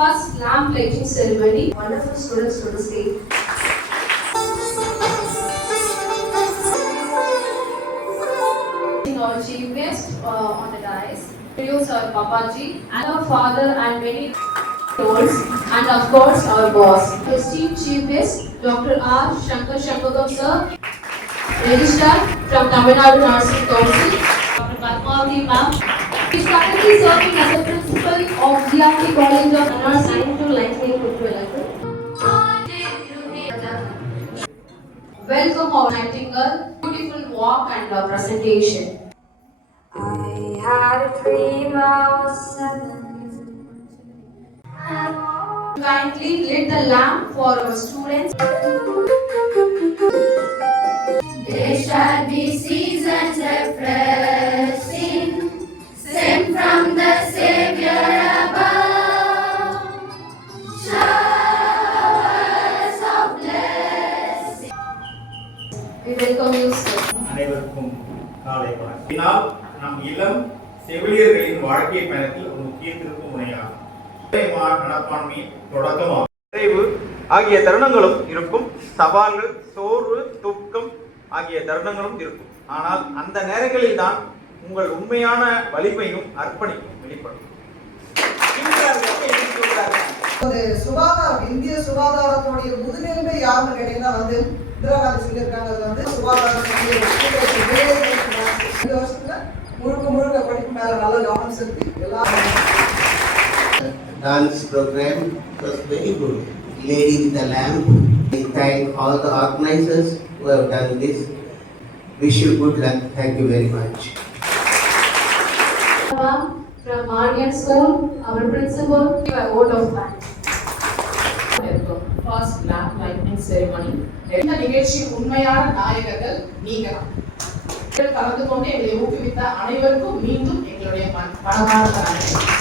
first lamp lighting ceremony. Wonderful students to the stage. Our chief guest on the dais, introduce our Papaji and our father and many roles, and of course our boss. Esteemed chief guest, Dr. R. Shankar Shankagam sir, Registrar from Tamil Nadu Nursing Council, Dr. Padmavati ma'am. He is currently serving as the principal of GRT College of Nursing to Lightning Kutwelakku. Welcome our Nightingale, beautiful walk and presentation. I had a dream I was 7. Kindly lit the lamp for our students. There shall be seasons refreshing, sent from the Savior above. Showers of blessing. We welcome you, sir. அனைவருக்கும் காலை வணக்கம். இதனால் நம் இளம் செவிலியர்களின் வாழ்க்கை பயணத்தில் ஒரு முக்கிய திருப்பு முனையாகும். மனப்பான்மையின் தொடக்கமாகும். நிறைவு ஆகிய தருணங்களும் இருக்கும், சவால்கள், சோர்வு, தூக்கம் ஆகிய தருணங்களும் இருக்கும். ஆனால் அந்த நேரங்களில் தான் உங்கள் உண்மையான வலிமையும் அர்ப்பணிப்பும் வெளிப்படும். சுகாதாரம், இந்திய சுகாதாரத்துடைய முதுநிலைமை யாருன்னு கேட்டீங்கன்னா இந்திரா காந்தி சொல்லியிருக்காங்க. அது சுகாதாரத்துடைய 2 வருஷத்துல முழுக்க படிப்பு மேல நல்ல கவனம் செலுத்தி dance program was very good. Lady with the lamp. I thank all the organizers who have done this. Wish you good luck. Thank you very much. From Marian School, our principal, give a vote of thanks. First lamp lighting ceremony. இந்த நிகழ்ச்சியின் உண்மையான நாயகர்கள் நீங்கதான். கலந்து கொண்டு எங்களை ஊக்குவித்த அனைவருக்கும் மீண்டும் எங்களுடைய மனமார்ந்த நன்றி.